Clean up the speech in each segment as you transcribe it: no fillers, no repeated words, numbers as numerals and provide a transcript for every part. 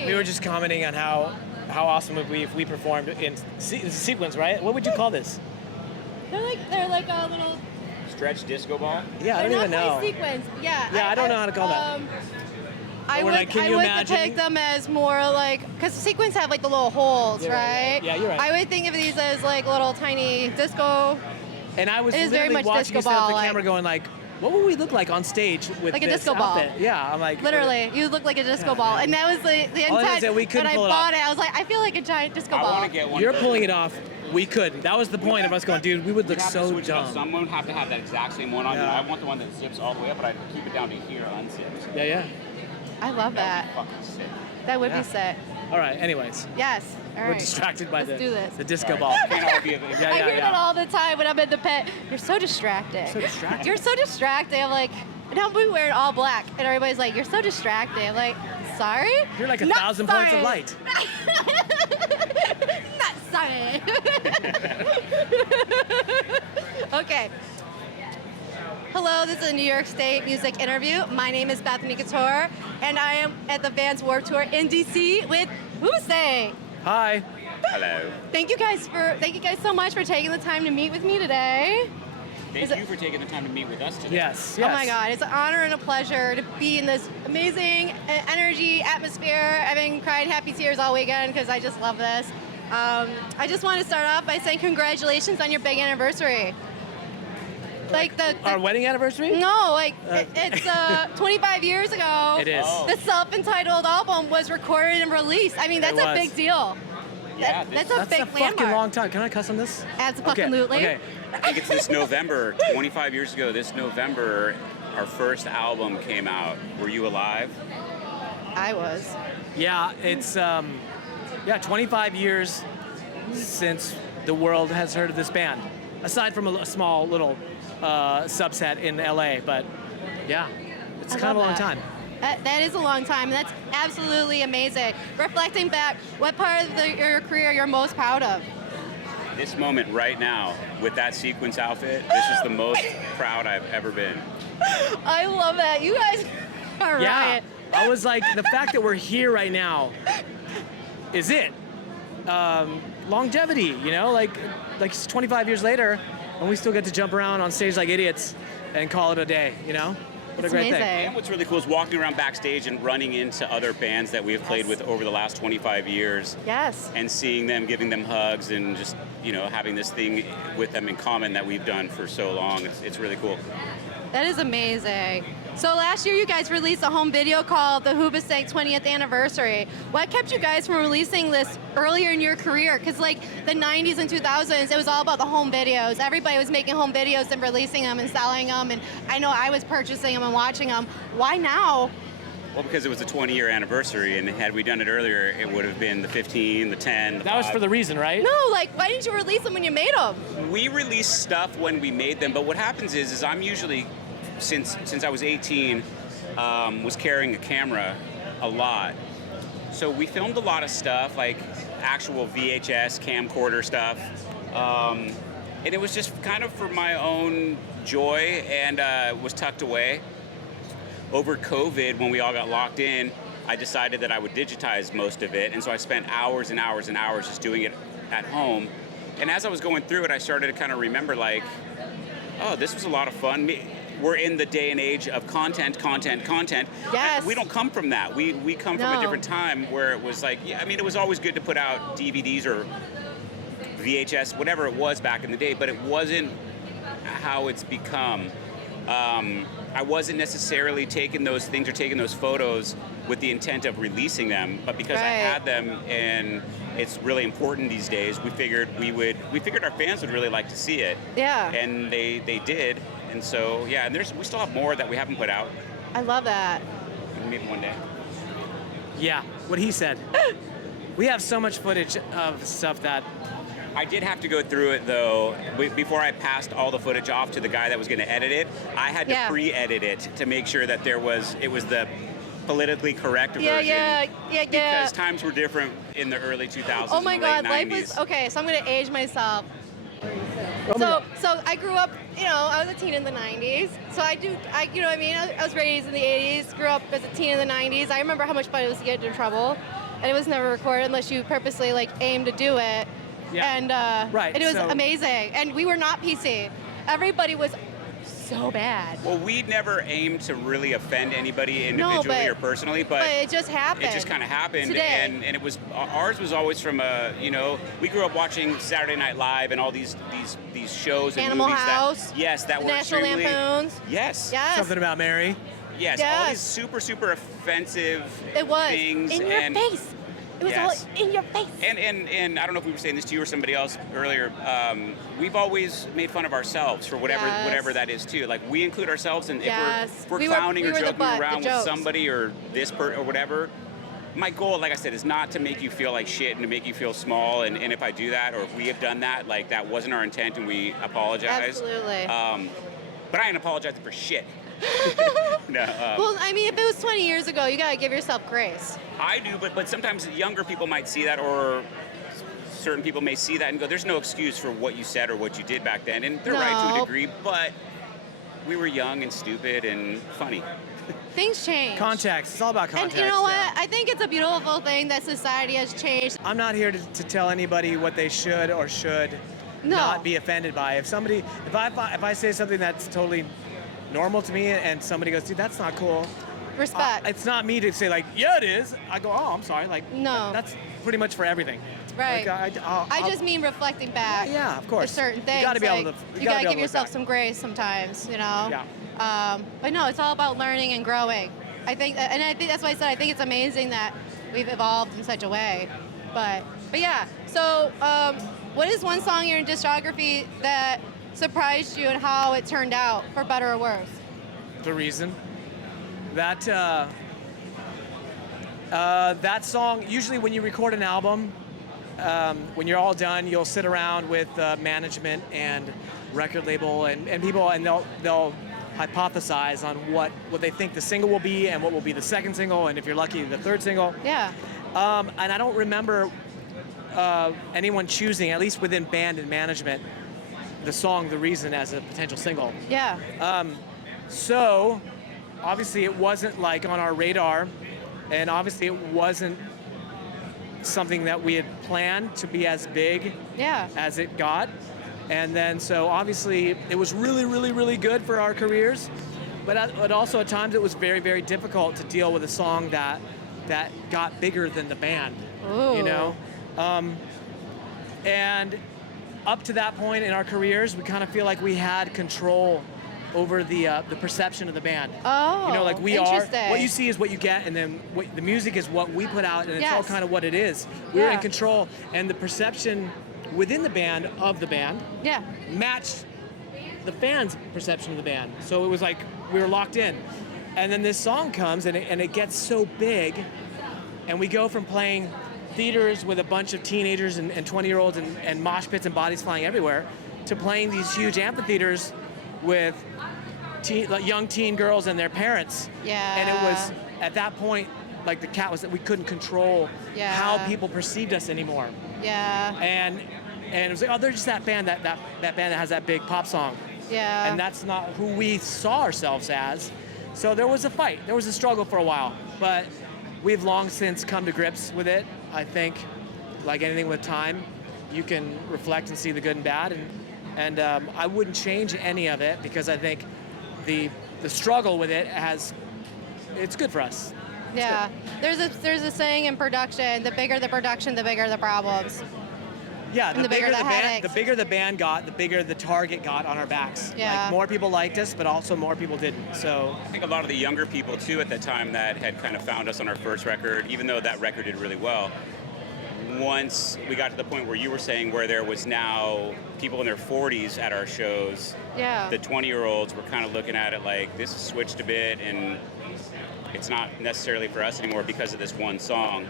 funny. We were just commenting on how awesome it would be if we performed in sequence, right? What would you call this? They're like a little Stretch disco ball? Yeah, I don't even know. Sequence. Yeah. Yeah, I don't know how to call that. I Or would, like, can you imagine? depict them as more like, because sequins have like the little holes, right? Yeah, you're right. I would think of these as like little tiny disco. And I was It is very literally much watching you disco set up ball, the like- camera going like, what would we look like on stage with Like a this disco ball. outfit? Yeah, I'm like... Literally, you look like a disco ball, and that was the All it is intent. that we couldn't when I pull it bought off. it, I was like, I feel like a giant disco I ball. want to get one. You're of those. pulling it off. We couldn't. That was the point of us going, dude, we would look We'd have to so switch it up. dumb. Someone would have to have that exact same one on. Yeah. I want the one that zips all the way up, but I'd keep it down to here, unzipped. Yeah. I love that. Fucking sick. That would Yeah. be sick. All right, anyways. Yes. All We're right. distracted by Let's do this. the disco All ball. right. Can't all be of it. Yeah, I hear yeah. that all the time when I'm in the pit. You're so distracting. So distracting. You're so distracting. I'm like, and I'm wearing all black, and everybody's like, you're so distracting. I'm like, sorry? You're like Not 1,000 points of sorry. light. Not sorry. Okay. Hello, this is a New York State music interview. My name is Bethany Couture, and I am at the Vans Warped Tour in DC with Hoobastank. Hi. Hello. Thank you guys so much for taking the time to meet with me today. Thank you for taking the time to meet with us today. Yes. Oh my God, it's an honor and a pleasure to be in this amazing energy atmosphere. I've been crying happy tears all weekend because I just love this. I just want to start off by saying congratulations on your big anniversary. Like Our wedding anniversary? No, like it's 25 years ago. It is. Oh. The self-entitled album was recorded and released. I mean, that's It a was. big deal. Yeah, That's a That's big a fucking landmark. long time. Can I cuss on this? Absolutely. Okay. I think it's this November, 25 years ago, this November, our first album came out. Were you alive? I was. Yeah, it's 25 years since the world has heard of this band. Aside from a small little subset in LA, but yeah, it's I kind of a love long that. time. That is a long time, and that's absolutely amazing. Reflecting back, what part of your career you're most proud of? This moment right now, with that sequence outfit, this is the most proud I've ever been. I love that. You guys are Yeah, right. I was like, the fact that we're here right now is it. Longevity, you know, like it's 25 years later, and we still get to jump around on stage like idiots and call it a day, you know? What It's a great amazing. thing. And what's really cool is walking around backstage and running into other bands that we have played with over the last 25 years Yes. and seeing them, giving them hugs, and just, having this thing with them in common that we've done for so long. It's really cool. That is amazing. So last year you guys released a home video called the Hoobastank 20th Anniversary. What kept you guys from releasing this earlier in your career? Because like the 90s and 2000s, it was all about the home videos. Everybody was making home videos and releasing them and selling them. And I know I was purchasing them and watching them. Why now? Well, because it was the 20-year anniversary, and had we done it earlier, it would have been the 15, the 10, the That was 5. for the reason, right? No, like why didn't you release them when you made them? We release stuff when we made them, but what happens is I'm usually, since I was 18, was carrying a camera a lot. So we filmed a lot of stuff, like actual VHS camcorder stuff. And it was just kind of for my own joy, and was tucked away. Over COVID, when we all got locked in, I decided that I would digitize most of it, and so I spent hours and hours and hours just doing it at home. And as I was going through it, I started to kind of remember, like, oh, this was a lot of fun. We're in the day and age of content. Yes. We don't come from that. We come from a No. different time where it was like, it was always good to put out DVDs or VHS, whatever it was back in the day, but it wasn't how it's become. I wasn't necessarily taking those things or taking those photos with the intent of releasing them, but because I Right. had them and it's really important these days, we figured our fans would really like to see it. Yeah. And they did. And so, yeah, and we still have more that we haven't put out. I love that. Maybe one day. Yeah, what he said. We have so much footage of stuff that I did have to go through it, though. Before I passed all the footage off to the guy that was going to edit it, I had to Yeah. pre-edit it to make sure that it was the politically correct version. Yeah. Because times were different in the early 2000s. Oh my and the late God, life 90s. was okay. So I'm gonna age myself. Oh my God. So I grew up. I was a teen in the '90s. So I was raised in the '80s. Grew up as a teen in the '90s. I remember how much fun it was to get into trouble. and it was never recorded unless you purposely like aim to do it. Yeah. And Right, and it was so- amazing. And we were not PC. Everybody was so bad. Well, we never aimed to really offend anybody individually or personally, but it just happened. it just kind of happened. Today. And it was, ours was always from we grew up watching Saturday Night Live and all these shows and Animal movies House. that were National extremely, Lampoons. Yes. Yes. Something about Mary. Yes, Yes. all these super offensive It was things. in your face. It was Yes. all in your face. And I don't know if we were saying this to you or somebody else earlier. We've always made fun of ourselves for whatever that is too. Like we include ourselves, and Yes. if we're We were- clowning we or were the joking butt, the around with jokes. somebody or or whatever. My goal, like I said, is not to make you feel like shit and to make you feel small. And if I do that, or if we have done that, like that wasn't our intent, and we apologize. Absolutely. But I ain't apologizing for shit. No. Well, I mean, if it was 20 years ago, you gotta give yourself grace. I do, but sometimes younger people might see that, or certain people may see that and go, there's no excuse for what you said or what you did back then. And they're right to a No. degree, but we were young and stupid and funny. Things change. Context. It's all about And context. you know what? yeah. I think it's a beautiful thing that society has changed. I'm not here to tell anybody what they should or should No. not be offended by. If I say something that's totally normal to me and somebody goes, dude, that's not cool. Respect. It's not me to say like, yeah, it is. I go, oh, I'm sorry. Like, No. that's pretty much for everything. Right. Like, I just mean reflecting back. Yeah, of course. For certain things. You gotta be like, able to. You gotta be give able to yourself look some grace sometimes, you know? Yeah. But no, it's all about learning and growing. I think that's why I said I think it's amazing that we've evolved in such a way. But yeah. So, what is one song in your discography that surprised you and how it turned out, for better or worse? back. The reason that that song, usually when you record an album, when you're all done, you'll sit around with management and record label and people, and they'll hypothesize on what they think the single will be and what will be the second single, and if you're lucky, the third single. Yeah. And I don't remember anyone choosing, at least within band and management, the song "The Reason" as a potential single. Yeah. So obviously it wasn't like on our radar, and obviously it wasn't something that we had planned to be as big Yeah. as it got. And then so obviously it was really, really, really good for our careers, but also at times it was very, very difficult to deal with a song that got bigger than the band. Ooh. You know? And up to that point in our careers, we kind of feel like we had control over the perception of the band. Oh. You know, like we are. Interesting. What you see is what you get, and then the music is what we put out, and it's all Yes. kind of what it is. We were in Yeah. control, and the perception within the band of the band Yeah. matched the fans' perception of the band. So it was like we were locked in. And then this song comes, and it gets so big, and we go from playing theaters with a bunch of teenagers and 20-year-olds and mosh pits and bodies flying everywhere, to playing these huge amphitheaters with young teen girls and their parents. Yeah. And it was at that point, like the cat was that we couldn't control Yeah. how people perceived us anymore. Yeah. And it was like, oh, they're just that band that band that has that big pop song. Yeah. And that's not who we saw ourselves as. So there was a fight. There was a struggle for a while. But we've long since come to grips with it. I think, like anything with time, you can reflect and see the good and bad. And I wouldn't change any of it, because I think the struggle with it it's good for us. Yeah. There's a saying in production: the bigger the production, the bigger the problems. Yeah, And the bigger the band, headaches. the bigger the band got, the bigger the target got on our backs. Yeah. Like more people liked us, but also more people didn't. So I think a lot of the younger people too at that time that had kind of found us on our first record, even though that record did really well, once we got to the point where you were saying where there was now people in their 40s at our shows, Yeah. the 20-year-olds were kind of looking at it like, this has switched a bit and it's not necessarily for us anymore because of this one song.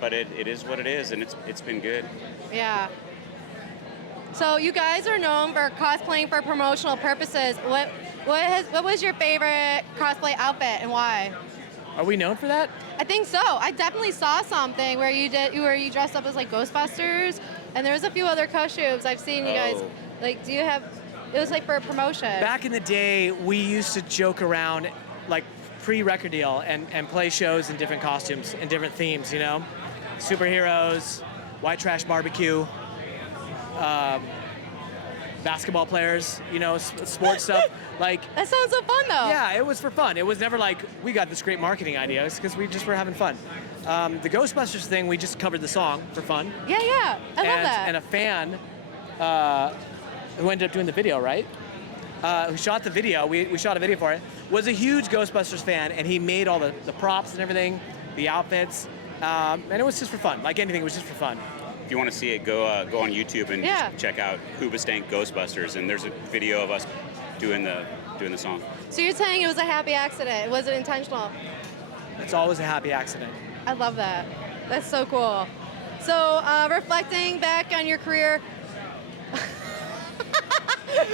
But it is what it is, and it's been good. Yeah. So you guys are known for cosplaying for promotional purposes. What was your favorite cosplay outfit and why? are we known for that? I think so. I definitely saw something where you dressed up as like Ghostbusters, and there was a few other costumes I've seen you guys. Oh. Like, do you have? It was like for a promotion. Back in the day, we used to joke around, like pre-record deal and play shows in different costumes and different themes, you know? Superheroes, white trash barbecue, basketball players, you know, sports stuff. Like, That sounds so fun, though. yeah, it was for fun. It was never like, we got this great marketing idea. It's because we just were having fun. The Ghostbusters thing, we just covered the song for fun. Yeah. I love that. And a fan who ended up doing the video, right? Who shot the video, we shot a video for it, was a huge Ghostbusters fan, and he made all the props and everything, the outfits, and it was just for fun. Like anything, it was just for fun. If you want to see it, go on YouTube and check out Hoobastank Ghostbusters, and there's a video of us doing the song. So you're saying it was a happy accident? It wasn't intentional? It's always a happy accident. I love that. That's so cool. So reflecting back on your career,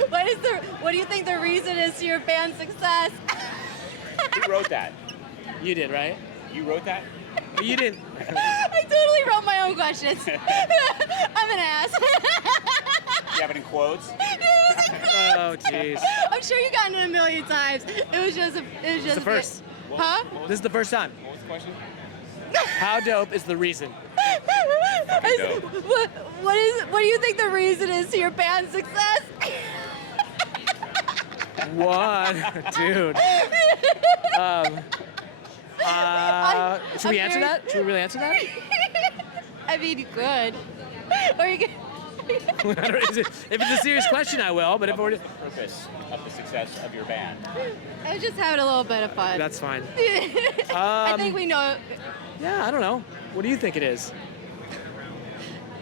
what do you think the reason is to your band's success? Who wrote that? You did, right? You wrote that? You didn't. I totally wrote my own questions. I'm an ass. You have it in quotes? Oh, jeez. I'm sure you got it a million times. It was just the first. Huh? This is the first time. What was the question? How dope is the reason? dope. What do you think the reason is to your band's success? One, dude. Should we answer that? Should we really answer that? I mean, you could. Or you could. If it's a serious question, I will. But if we're Purpose of the success of your band. I was just having a little bit of fun. that's fine. I think we know. Yeah, I don't know. What do you think it is?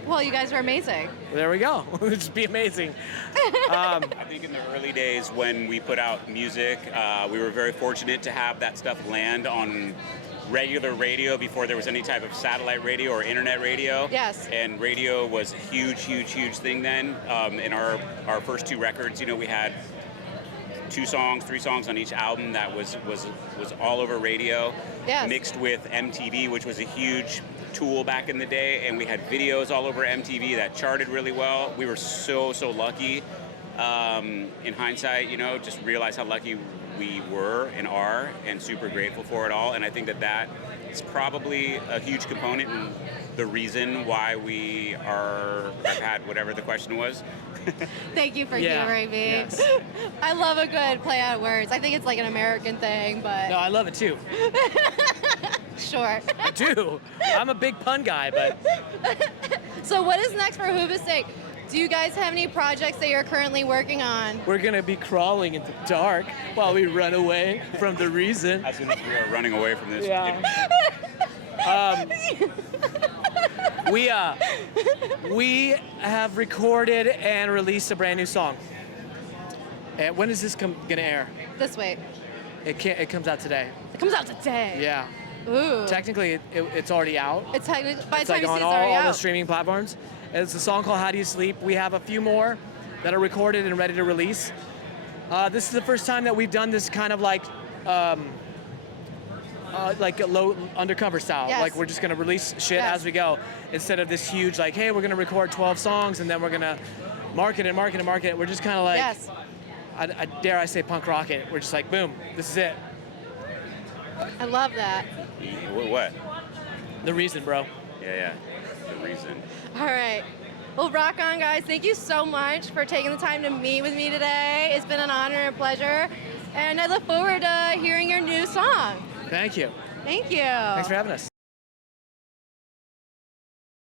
Well, you guys are amazing. There we go. Just be amazing. I think in the early days when we put out music, we were very fortunate to have that stuff land on regular radio before there was any type of satellite radio or internet radio. Yes. And radio was a huge thing then. In our first two records, you know, we had 2 songs, 3 songs on each album that was all over radio. Yes. Mixed with MTV, which was a huge tool back in the day, and we had videos all over MTV that charted really well. We were so lucky. In hindsight, you know, just realize how lucky we were and are, and super grateful for it all. And I think that is probably a huge component in the reason why we have had whatever the question was. Thank you for Yeah. humoring me. Yes. I love a good play on words. I think it's like an American thing, but No, I love it too. sure. I do. I'm a big pun guy, but So what is next for Hoobastank? Do you guys have any projects that you're currently working on? we're gonna be crawling in the dark while we run away from the reason. As soon as we are running away from this. Yeah. We have recorded and released a brand new song. And when is this gonna air? This week. It comes out today. It comes out today. Yeah. Ooh. Technically, it's already out. It's technically, by the It's time like you see on it's already all the out. streaming platforms. It's a song called How Do You Sleep. We have a few more that are recorded and ready to release. This is the first time that we've done this kind of like a low undercover style. Yes. Like we're just gonna release shit Yes. as we go, instead of this huge like, hey, we're gonna record 12 songs and then we're gonna market it. We're just kind of like, Yes. I dare I say punk rock it. We're just like, boom, this is it. I love that. What? The reason, bro. Yeah. The reason. All right. Well, rock on, guys. Thank you so much for taking the time to meet with me today. It's been an honor and pleasure. And I look forward to hearing your new song. Thank you. Thank you. Thanks for having us.